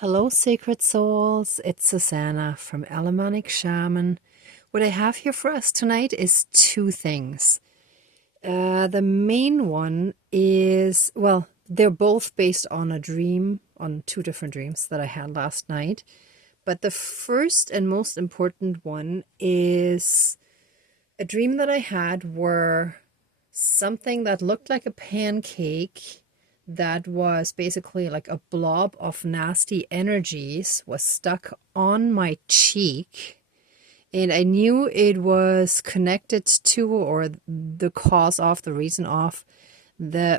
Hello, sacred souls. It's Susanna from Alamanic Shaman. What I have here for us tonight is two things. The main one is, well, they're both based on a dream, on two different dreams that I had last night. But the first and most important one is a dream that I had where something that looked like a pancake that was basically like a blob of nasty energies was stuck on my cheek, and I knew it was connected to, or the cause of, the reason of the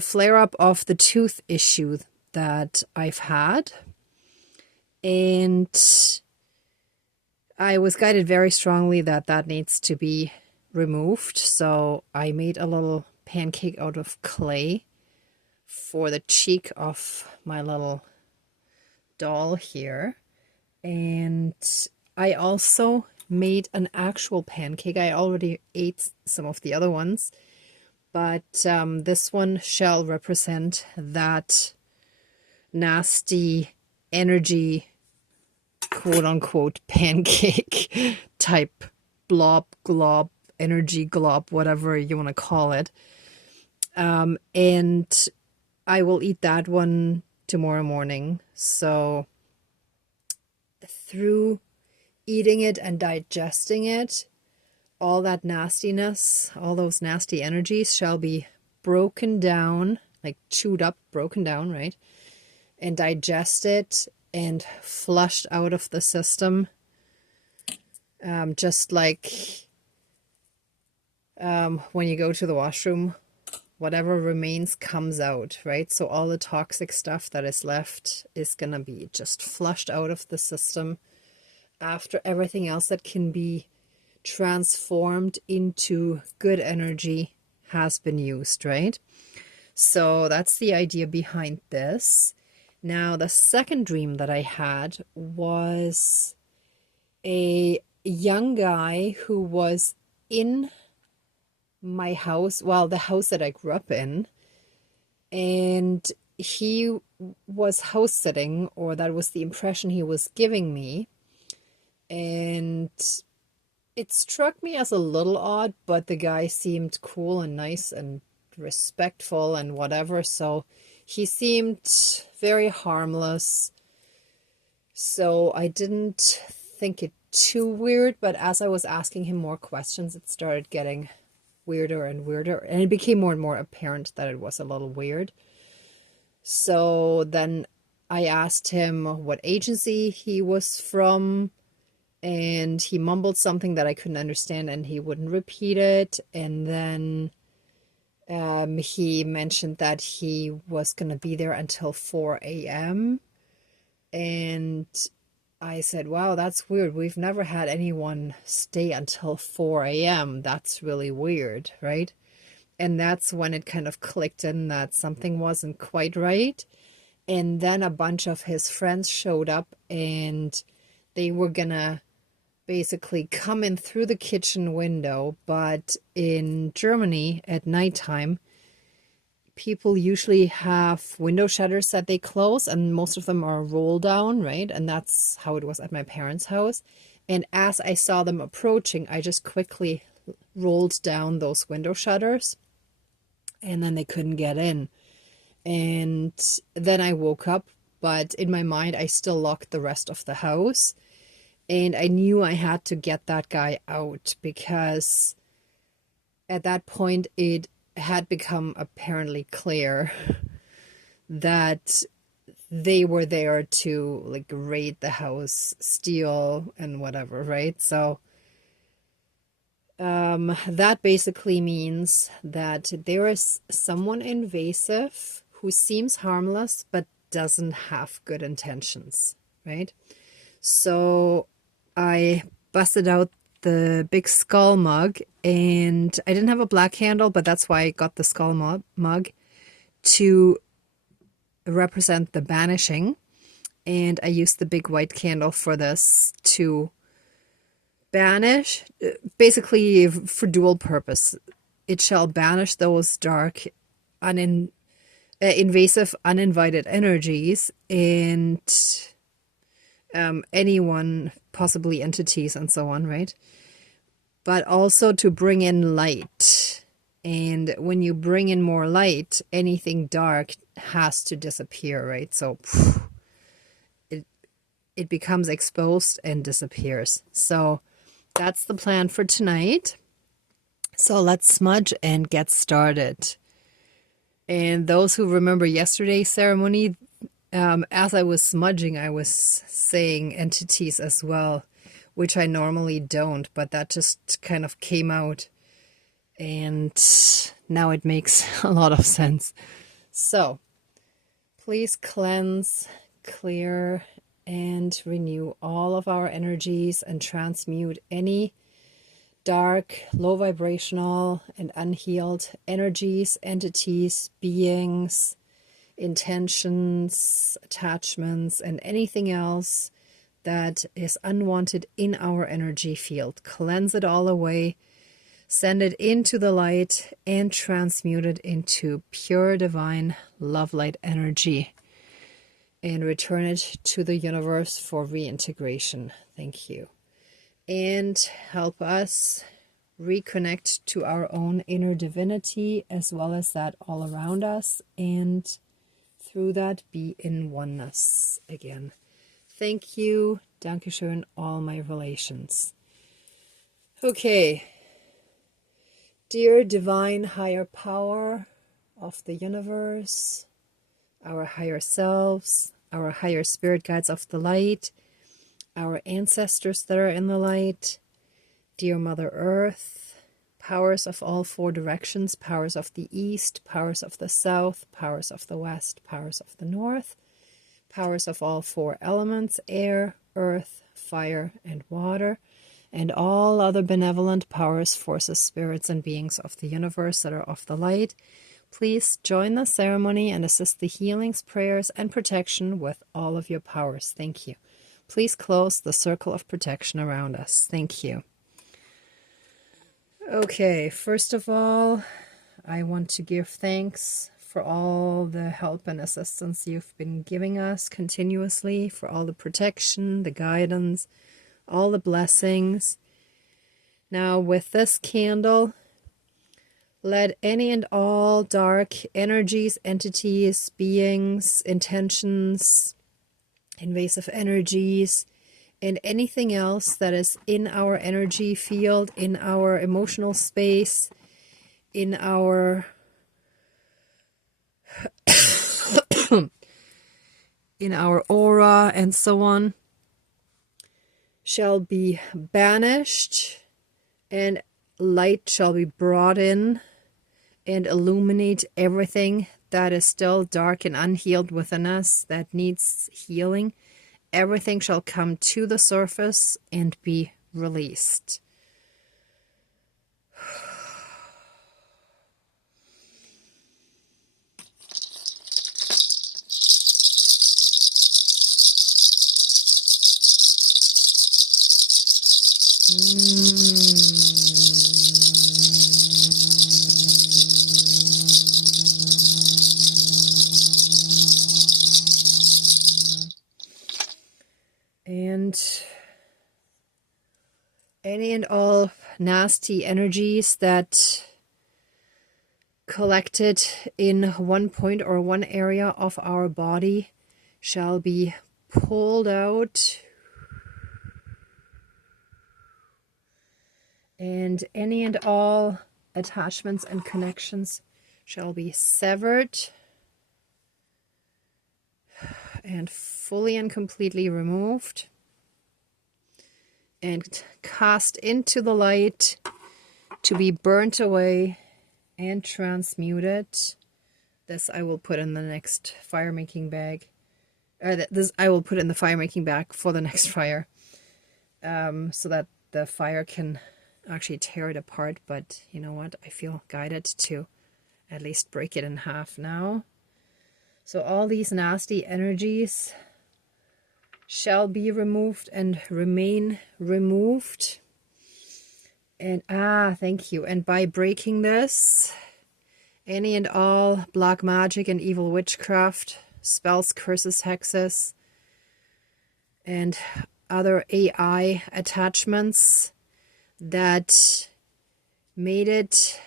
flare up of the tooth issue that I've had. And I was guided very strongly that that needs to be removed. So I made a little pancake out of clay for the cheek of my little doll here. And I also made an actual pancake. I already ate some of the other ones, but this one shall represent that nasty energy, quote unquote, pancake type blob, glob, energy glob, whatever you want to call it. And I will eat that one tomorrow morning. So through eating it and digesting it, all that nastiness, all those nasty energies shall be broken down, like chewed up, broken down, right? And digested and flushed out of the system. Just like when you go to the washroom, whatever remains comes out, right? So all the toxic stuff that is left is going to be just flushed out of the system after everything else that can be transformed into good energy has been used, right? So that's the idea behind this. Now, the second dream that I had was a young guy who was in my house, well, the house that I grew up in, and he was house sitting, or that was the impression he was giving me. And it struck me as a little odd, but the guy seemed cool and nice and respectful and whatever, so he seemed very harmless. So I didn't think it too weird, but as I was asking him more questions, it started getting weirder and weirder, and it became more and more apparent that it was a little weird. So then I asked him what agency he was from, and he mumbled something that I couldn't understand, and he wouldn't repeat it. And then he mentioned that he was going to be there until 4 a.m. And I said, wow, that's weird. We've never had anyone stay until 4 a.m. That's really weird, right? And that's when it kind of clicked in that something wasn't quite right. And then a bunch of his friends showed up, and they were gonna basically come in through the kitchen window. But in Germany at nighttime, people usually have window shutters that they close, and most of them are roll down, right? And that's how it was at my parents' house. And as I saw them approaching, I just quickly rolled down those window shutters, and then they couldn't get in. And then I woke up, but in my mind, I still locked the rest of the house. And I knew I had to get that guy out, because at that point, it had become apparently clear that they were there to like raid the house, steal and whatever, right? So that basically means that there is someone invasive who seems harmless but doesn't have good intentions, right? So I busted out the big skull mug, and I didn't have a black handle, but that's why I got the skull mug to represent the banishing. And I used the big white candle for this to banish, basically for dual purpose. It shall banish those dark, invasive, uninvited energies, and anyone, possibly entities and so on, right? But also to bring in light. And when you bring in more light, anything dark has to disappear, right? So it becomes exposed and disappears. So that's the plan for tonight. So let's smudge and get started. And those who remember yesterday's ceremony, as I was smudging, I was saying entities as well, which I normally don't, but that just kind of came out. And now it makes a lot of sense. So please cleanse, clear, and renew all of our energies and transmute any dark, low vibrational, and unhealed energies, entities, beings, intentions, attachments, and anything else that is unwanted in our energy field. Cleanse it all away, send it into the light, and transmute it into pure divine love light energy. And return it to the universe for reintegration. Thank you. And help us reconnect to our own inner divinity as well as that all around us, and through that be in oneness again. Thank you. Dankeschön, all my relations. Okay. Dear divine higher power of the universe, our higher selves, our higher spirit guides of the light, our ancestors that are in the light, dear Mother Earth, powers of all four directions, powers of the east, powers of the south, powers of the west, powers of the north, powers of all four elements, air, earth, fire, and water, and all other benevolent powers, forces, spirits, and beings of the universe that are of the light. Please join the ceremony and assist the healings, prayers, and protection with all of your powers. Thank you. Please close the circle of protection around us. Thank you. Okay, first of all, I want to give thanks for all the help and assistance you've been giving us continuously, for all the protection, the guidance, all the blessings. Now, with this candle, let any and all dark energies, entities, beings, intentions, invasive energies, and anything else that is in our energy field, in our emotional space, in our in our aura and so on, shall be banished, and light shall be brought in and illuminate everything that is still dark and unhealed within us that needs healing. Everything shall come to the surface and be released. And any and all nasty energies that collected in one point or one area of our body shall be pulled out, and any and all attachments and connections shall be severed and fully and completely removed and cast into the light to be burnt away and transmuted. This I will put in the next fire making bag. This I will put in the fire making bag for the next fire, so that the fire can actually tear it apart. But you know what? I feel guided to at least break it in half now. So all these nasty energies shall be removed and remain removed. And thank you. And by breaking this, Any and all black magic and evil witchcraft, spells, curses, hexes, and other AI attachments that made it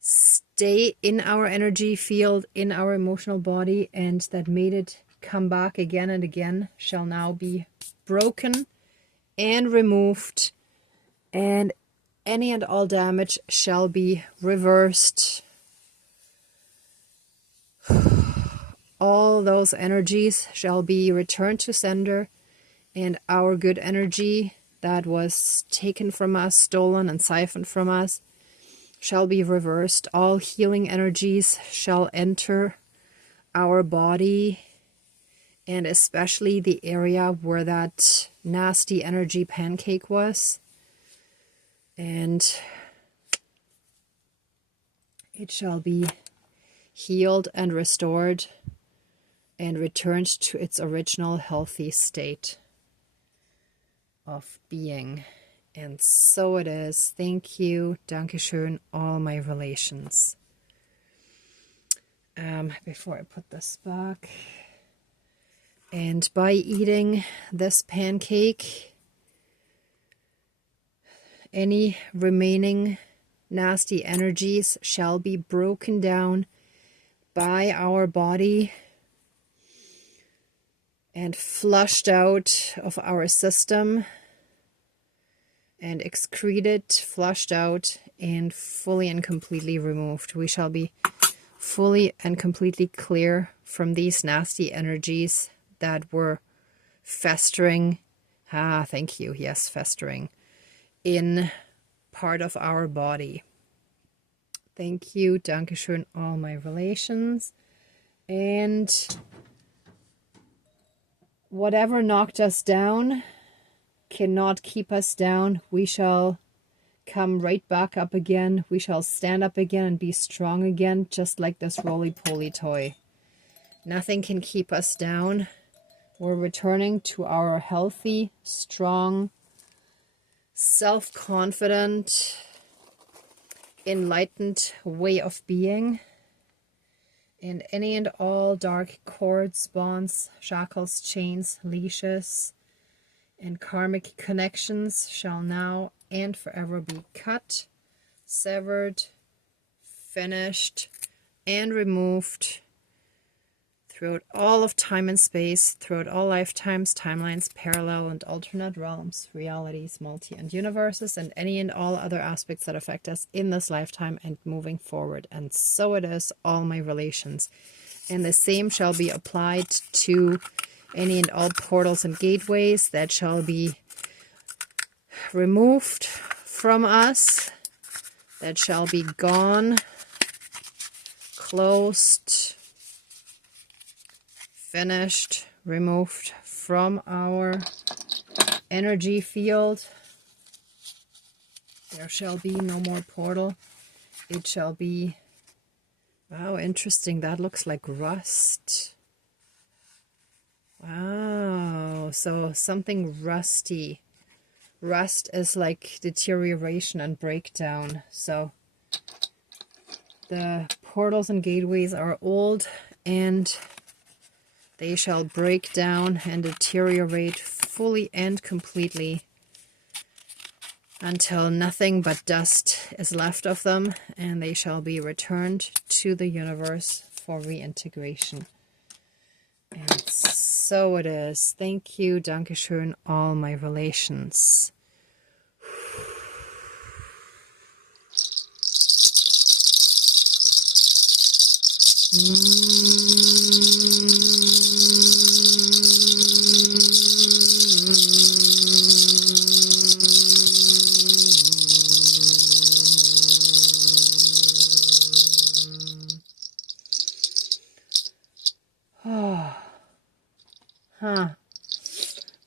stay in our energy field, in our emotional body, and that made it come back again and again shall now be broken and removed, and any and all damage shall be reversed. All those energies shall be returned to sender, and our good energy that was taken from us, stolen and siphoned from us, shall be reversed. All healing energies shall enter our body, and especially the area where that nasty energy pancake was. And it shall be healed and restored and returned to its original healthy state of being. And so it is. Thank you. Dankeschön, all my relations. Before I put this back, and by eating this pancake, any remaining nasty energies shall be broken down by our body and flushed out of our system and excreted, flushed out, and fully and completely removed. We shall be fully and completely clear from these nasty energies that were festering. Thank you. Yes, festering in part of our body. Thank you. Dankeschön, all my relations. And whatever knocked us down cannot keep us down. We shall come right back up again. We shall stand up again and be strong again, just like this roly-poly toy. Nothing can keep us down. We're returning to our healthy, strong, self-confident, enlightened way of being. And any and all dark cords, bonds, shackles, chains, leashes, and karmic connections shall now and forever be cut, severed, finished, and removed throughout all of time and space, throughout all lifetimes, timelines, parallel and alternate realms, realities, multi and universes, and any and all other aspects that affect us in this lifetime and moving forward. And so it is, all my relations. And the same shall be applied to any and all portals and gateways that shall be removed from us, that shall be gone, closed, finished, removed from our energy field. There shall be no more portal. It shall be, wow, interesting. That looks like rust. Wow, so something rusty. Rust is like deterioration and breakdown. So the portals and gateways are old, and they shall break down and deteriorate fully and completely until nothing but dust is left of them, and they shall be returned to the universe for reintegration. And so it is. Thank you. Dankeschön, all my relations.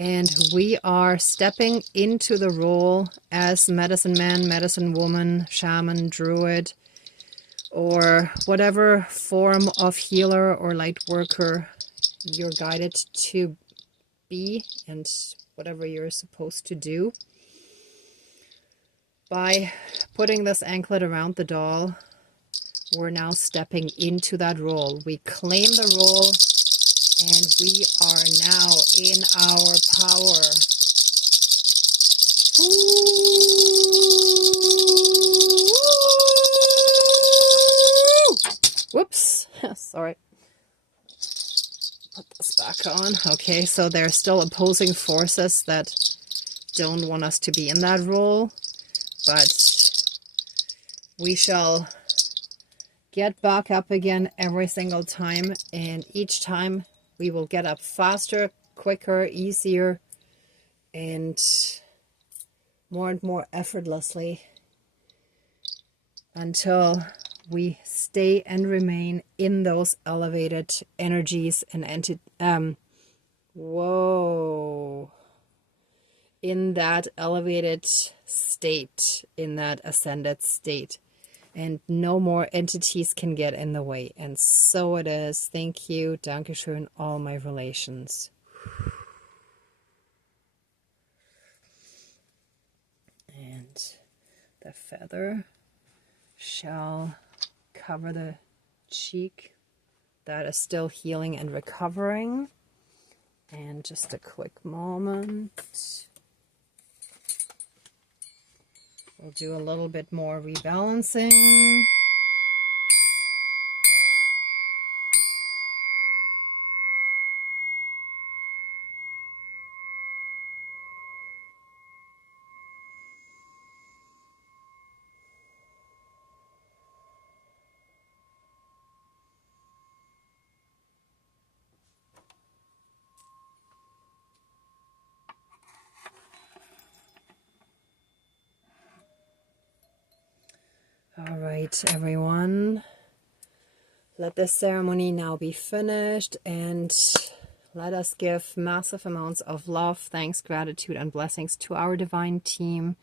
And we are stepping into the role as medicine man, medicine woman, shaman, druid, or whatever form of healer or light worker you're guided to be, and whatever you're supposed to do. By putting this anklet around the doll, we're now stepping into that role. We claim the role, and we are now in our power. Whoops, sorry. Put this back on. Okay, so there's still opposing forces that don't want us to be in that role, but we shall get back up again every single time, and each time we will get up faster, quicker, easier, and more effortlessly until we stay and remain in those elevated energies and in that elevated state, in that ascended state, and no more entities can get in the way. And so it is. Thank you. Dankeschön, all my relations. And the feather shall cover the cheek that is still healing and recovering. And just a quick moment. We'll do a little bit more rebalancing. All right, everyone. Let this ceremony now be finished, and let us give massive amounts of love, thanks, gratitude, and blessings to our divine team,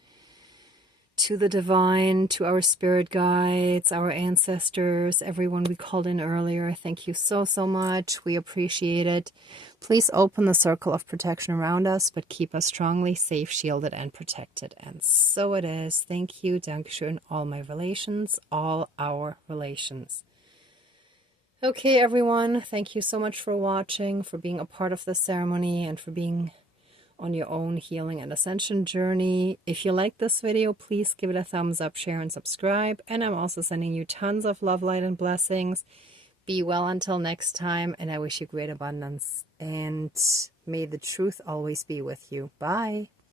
to the divine, to our spirit guides, our ancestors, everyone we called in earlier. Thank you so, so much. We appreciate it. Please open the circle of protection around us, but keep us strongly safe, shielded, and protected. And so it is. Thank you. Dankeschön, all my relations, all our relations. Okay, everyone. Thank you so much for watching, for being a part of the ceremony, and for being on your own healing and ascension journey. If you like this video, please give it a thumbs up, share, and subscribe. And I'm also sending you tons of love, light, and blessings. Be well until next time, and I wish you great abundance. And may the truth always be with you. Bye.